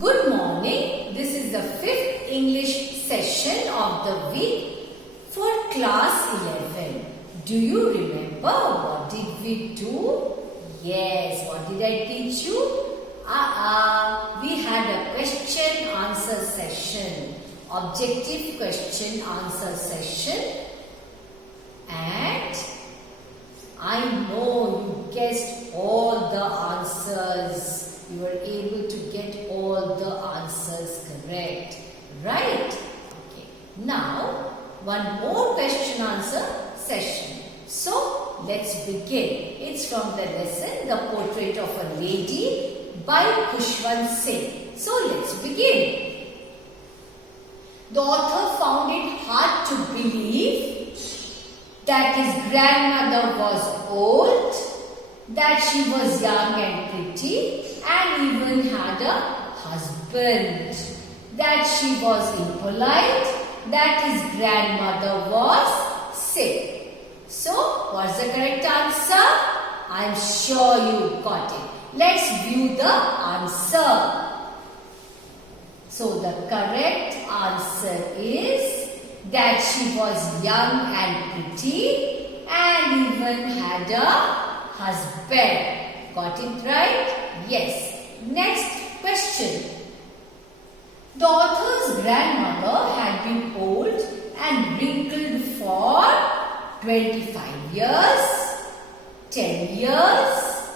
Good morning. This is the fifth English session of the week for class 11. Do you remember what did we do? Yes, what did I teach you? We had a question answer session, objective question answer session, and I know you guessed all the answers. You were able to get all the answers correct, right? Okay. Now, one more question answer session. So, let's begin. It's from the lesson, The Portrait of a Lady by Khushwant Singh. So, let's begin. The author found it hard to believe that his grandmother was old, that she was young and pretty, and even had a husband, that she was impolite, that his grandmother was sick. So, what's the correct answer? I'm sure you got it. Let's view the answer. So, the correct answer is that she was young and pretty and even had a husband. Got it right? Yes. Next question. The author's grandmother had been old and wrinkled for 25 years, 10 years,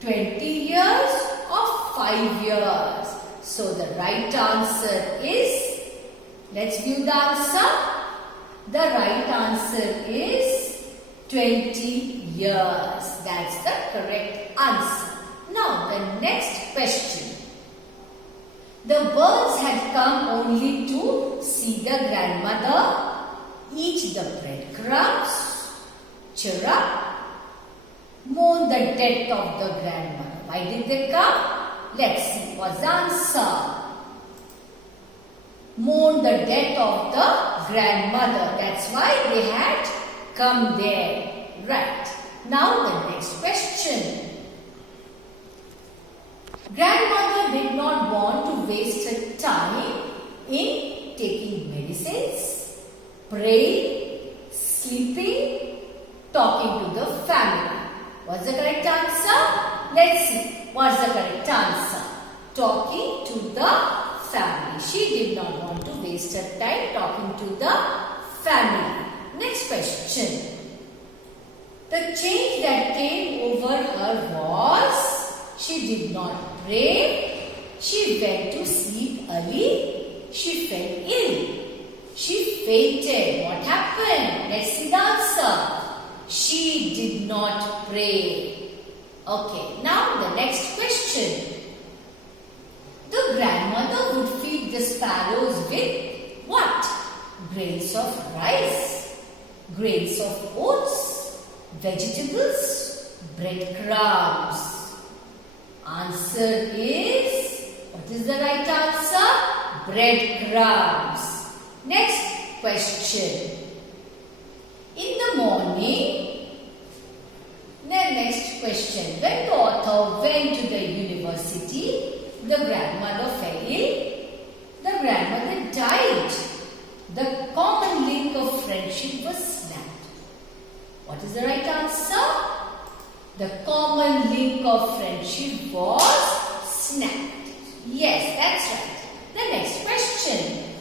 20 years or 5 years. So the right answer is, let's view the answer. The right answer is 20 years. That's the correct answer. Now the next question. The birds had come only to see the grandmother eat the breadcrumbs, chirrup, mourn the death of the grandmother. Why did they come? Let's see what's the answer. Mourn the death of the grandmother. That's why they had come there. Right. Now the next question. Grandmother did not want to waste her time in taking medicines, praying, sleeping, talking to the family. What's the correct answer? Let's see. What's the correct answer? Talking to the family. She did not want to waste her time talking to the family. Next question. The change that came over her was, she did not pray, she went to sleep early, she fell ill, she fainted. What happened? Let's see the answer. She did not pray. Okay, now the next question. The grandmother would feed the sparrows with what? Grains of rice, grains of oats, vegetables, breadcrumbs. Answer is, what is the right answer? Breadcrumbs. Next question. In the morning, the next question. When the author went to the university, the grandmother fell ill. The grandmother died. The common link of friendship was snapped. What is the right answer? The common link of friendship was snapped. Yes, that's right. The next question.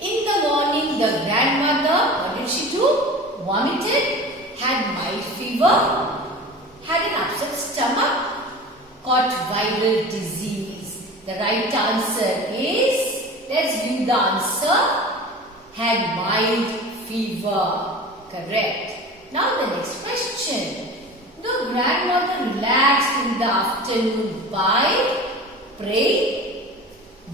In the morning, the grandmother, what did she do? Vomited, had mild fever, had an upset stomach, caught viral disease. The right answer is, let's view the answer, had mild fever. Correct. Now the next question. The grandmother relaxed in the afternoon by praying,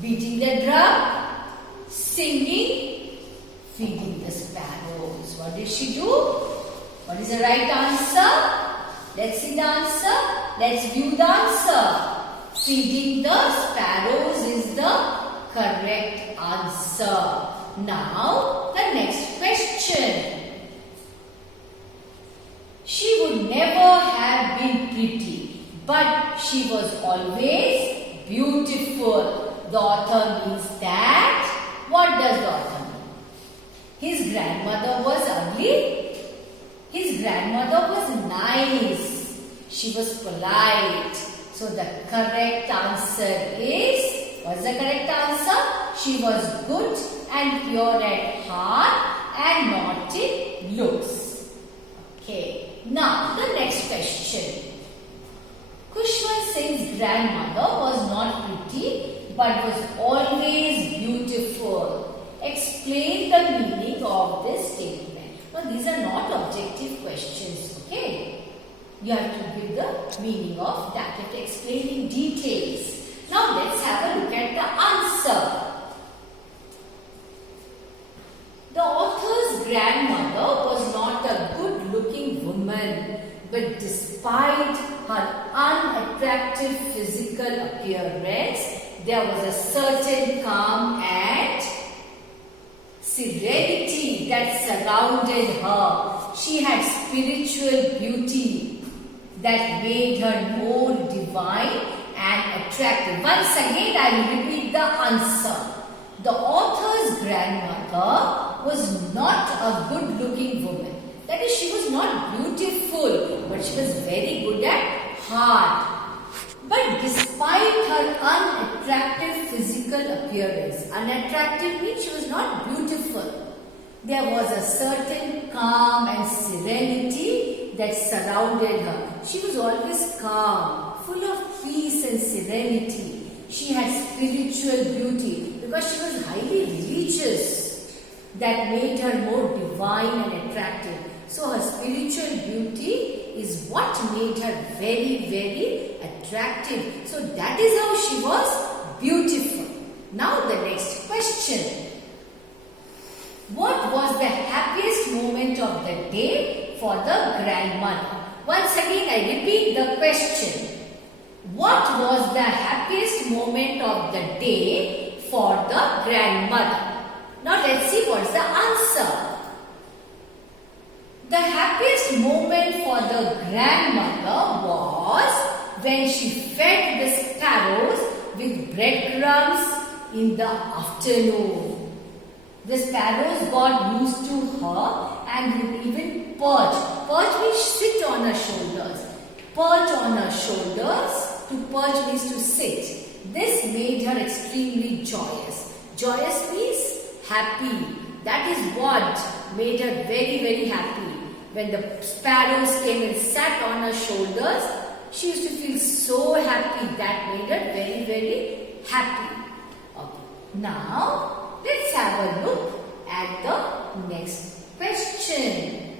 beating the drum, singing, feeding the sparrows. What did she do? What is the right answer? Let's see the answer. Let's view the answer. Feeding the sparrows is the correct answer. Now, the next question. She would never have been pretty, but she was always beautiful. The author means that. What does the author mean? His grandmother was ugly. His grandmother was nice. She was polite. So the correct answer is, what's the correct answer? She was good and pure at heart and not in looks. Okay. Now the next question. Kushwant Singh's grandmother was not pretty but was always beautiful. Explain the meaning of this statement. Now these are not objective questions, okay? You have to give the meaning of that. You have to explain in details. Now let's have a look at the answer. The author's grandmother was not a good-looking woman, but despite her unattractive physical appearance, there was a certain calm and serenity that surrounded her. She had spiritual beauty that made her more divine and attractive. Once again, I will repeat the answer. The author's grandmother was not a good-looking woman. That is, she was not beautiful, but she was very good at heart. But despite her unattractive physical appearance, unattractive means she was not beautiful. There was a certain calm and serenity that surrounded her. She was always calm, full of peace and serenity. She had spiritual beauty because she was highly religious. That made her more divine and attractive. So her spiritual beauty is what made her very, very attractive. So that is how she was beautiful. Now the next question. What was the happiest moment of the day for the grandmother? Once again, I repeat the question. What was the happiest moment of the day for the grandmother? Now let's see what's the answer. The happiest moment for the grandmother was when she fed the sparrows with breadcrumbs in the afternoon. The sparrows got used to her and would even perch. Perch means sit on her shoulders. Perch on her shoulders. To perch means to sit. This made her extremely joyous. Joyous means happy. That is what made her very, very happy. When the sparrows came and sat on her shoulders, she used to feel so happy. That made her very, very happy. Okay. Now, let's have a look at the next question.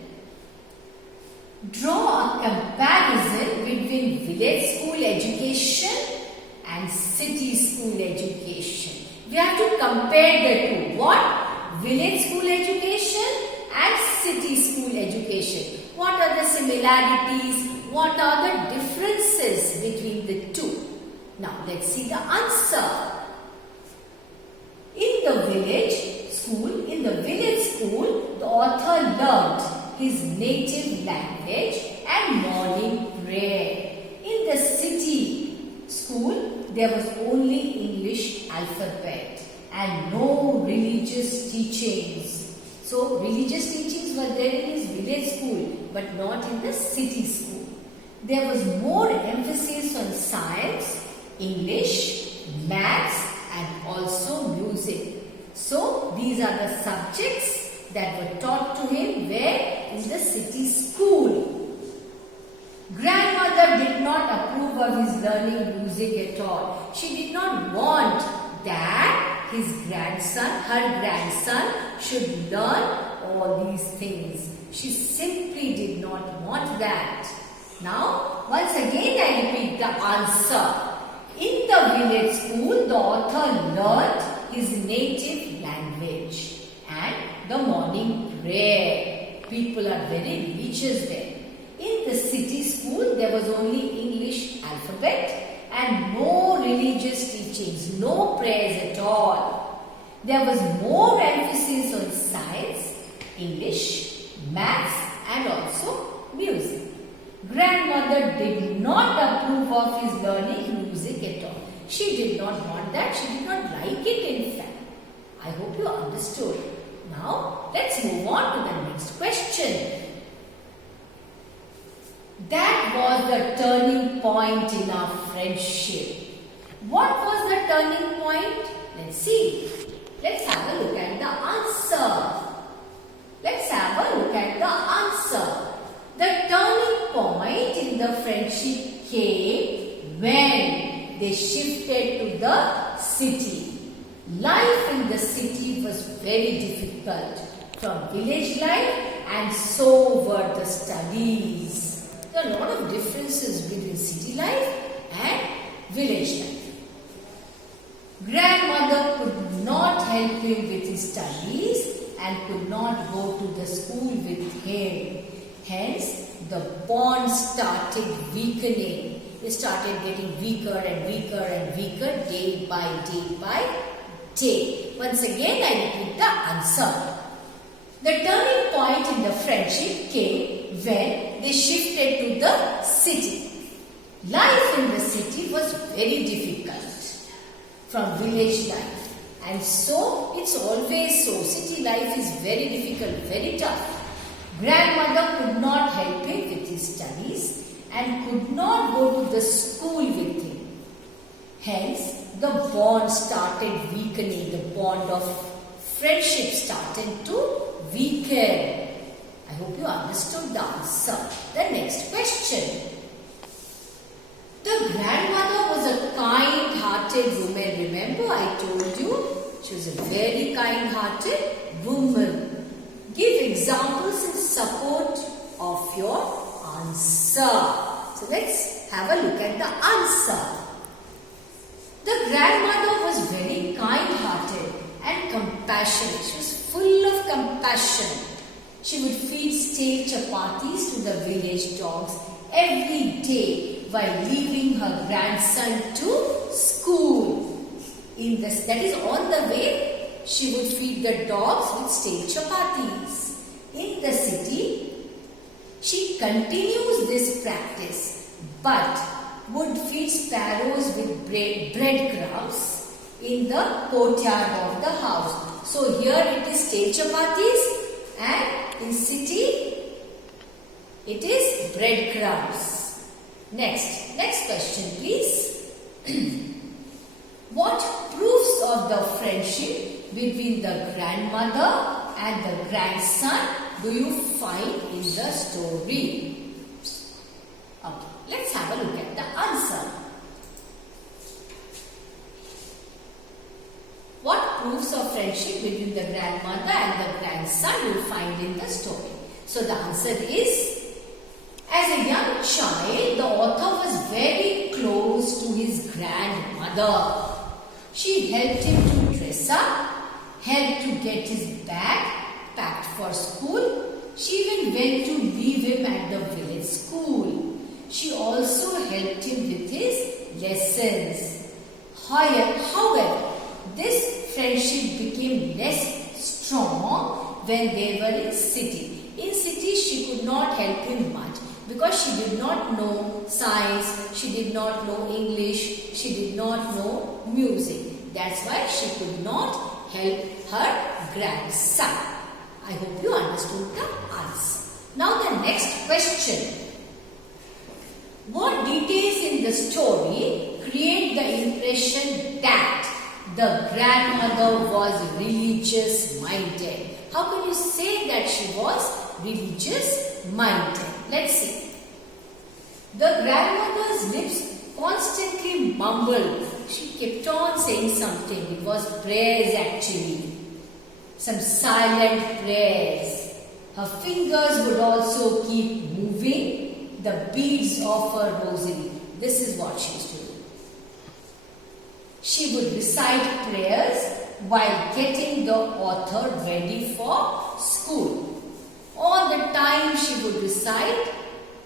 Draw a comparison between village school education and city school education. We have to compare the two. What? Village school education and city school education. What are the similarities? What are the differences between the two? Now let's see the answer. In the village school, the author learned his native language and morning prayer. In the city school, there was only English alphabet and no religious teachings. So, religious teachings were there in his village school, but not in the city school. There was more emphasis on science, English, maths, and also music. So, these are the subjects that were taught to him where? In the city school. Grandmother did not approve of his learning music at all. She did not want that her grandson should learn all these things. She simply did not want that. Now, once again I repeat the answer. In the village school, the author learned his native language and the morning prayer. People are very religious there. In the city school, there was only English alphabet and no religious teachings, no prayers at all. There was more emphasis on science, English, maths, and also music. Grandmother did not approve of his learning music at all. She did not want that. She did not like it in fact. I hope you understood. Now, let's move on to the next question. That was the turning point in our friendship. What was the turning point? Let's see. Let's have a look at the answer. Let's have a look at the answer. The turning point in the friendship came when they shifted to the city. Life in the city was very difficult from village life, and so were the studies. There are a lot of differences between city life and village life. Grandmother could not help him with his studies and could not go to the school with him. Hence, the bond started weakening. It started getting weaker and weaker and weaker day by day by day. Once again, I repeat the answer. The turning point in the friendship came when they shifted to the city. Life in the city was very difficult from village life, and so it's always so. City life is very difficult, very tough. Grandmother could not help him with his studies and could not go to the school with him. Hence, the bond started weakening. The bond of friendship started to weaken. I hope you understood the answer. The next question. The grandmother was a kind-hearted woman. Remember, I told you she was a very kind-hearted woman. Give examples in support of your answer. So let's have a look at the answer. The grandmother was very kind-hearted and compassionate. She was full of compassion. She would feed stale chapatis to the village dogs every day while leaving her grandson to school. That is on the way, she would feed the dogs with stale chapatis. In the city, she continues this practice but would feed sparrows with breadcrumbs in the courtyard of the house. So here it is stale chapatis, and in city it is breadcrumbs. Next question please. What proofs of the friendship between the grandmother and the grandson do you find in the story? Okay, let's have a look at the answer. What proofs of friendship between the grandmother and the grandson do you find in the story? So the answer is, as a young child, the author was very close to his grandmother. She helped him to dress up, helped to get his bag packed for school. She even went to leave him at the village school. She also helped him with his lessons. However, this friendship became less strong when they were in city. In city, she could not help him much because she did not know science, she did not know English, she did not know music. That's why she could not help her grandson. I hope you understood the answer. Now the next question. What details in the story create the impression that the grandmother was religious minded? How can you say that she was religious minded? Let's see. The grandmother's lips constantly mumbled. She kept on saying something. It was prayers actually. Some silent prayers. Her fingers would also keep moving the beads of her rosary. This is what she used to do. She would recite prayers while getting the author ready for school. All the time she would recite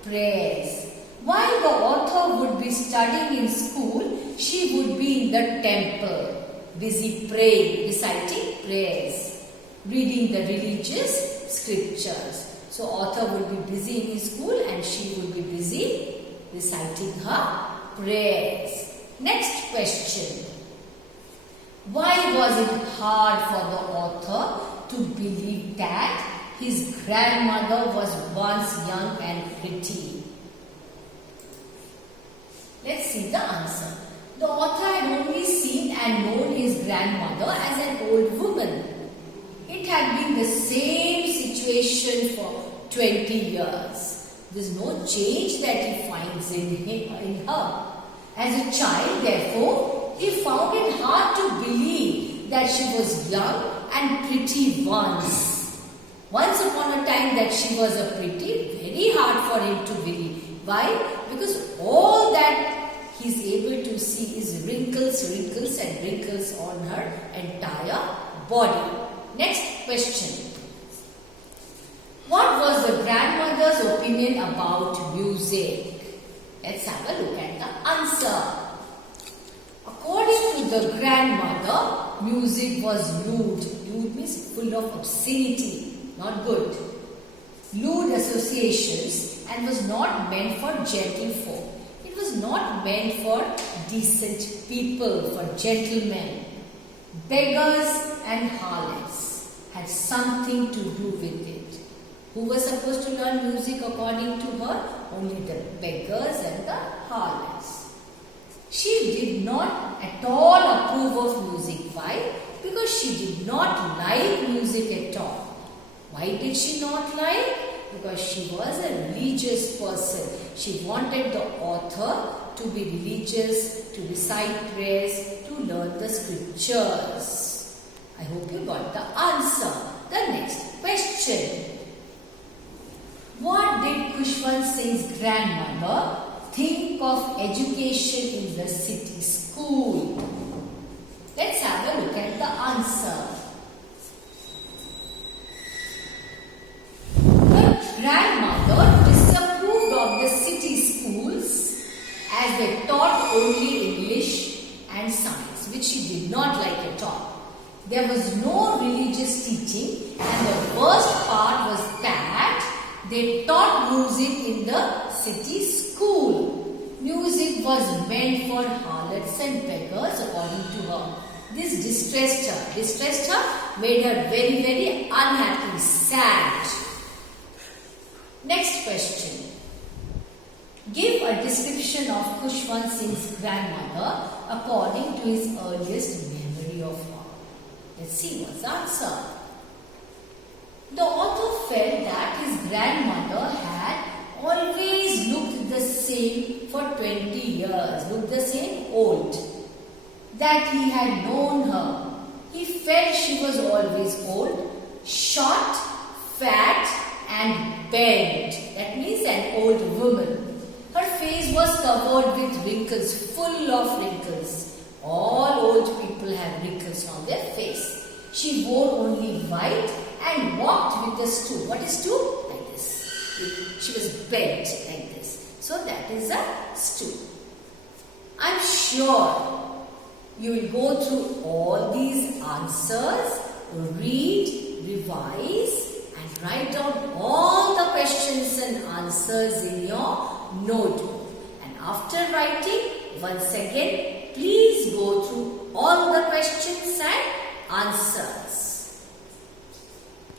prayers. While the author would be studying in school, she would be in the temple, busy praying, reciting prayers, reading the religious scriptures. So author would be busy in his school and she would be busy reciting her prayers. Next question. Why was it hard for the author to believe that his grandmother was once young and pretty? Let's see the answer. The author had only seen and known his grandmother as an old woman. It had been the same situation for 20 years. There is no change that he finds in her. As a child, therefore, he found it hard to believe that she was young and pretty once. Once upon a time that she was a pretty, very hard for him to believe. Why? Because all that he is able to see is wrinkles, wrinkles and wrinkles on her entire body. Next question. What was the grandmother's opinion about music? Let's have a look at the answer. According to the grandmother, music was lewd. Lewd means full of obscenity, not good. Lewd associations and was not meant for gentlefolk. It was not meant for decent people, for gentlemen. Beggars and harlots had something to do with it. Who was supposed to learn music according to her? Only the beggars and the harlots. She did not at all approve of music. Why? Because she did not like music at all. Why did she not like? Because she was a religious person. She wanted the author to be religious, to recite prayers, to learn the scriptures. I hope you got the answer. The next question. What did Khushwant Singh's grandmother think of education in the city school? Let's have a look at the answer. The grandmother disapproved of the city schools as they taught only English and science, which she did not like at all. There was no religious teaching, and the worst part was that they taught music in the city school. Music was meant for harlots and beggars according to her. This distressed her, made her very, very unhappy, sad. Next question. Give a description of Khushwant Singh's grandmother according to his earliest memory of her. Let's see what's the answer. The author felt that his grandmother had always looked the same for 20 years, looked the same old, that he had known her. He felt she was always old, short, fat and bent. That means an old woman. Her face was covered with wrinkles, full of wrinkles. All old people have wrinkles on their face. She wore only white and walked with a stool. What is stool? Like this. She was bent like this. So that is a stool. I'm sure you will go through all these answers, read, revise and write down all the questions and answers in your notebook. And after writing, once again, please go through all the questions and answers.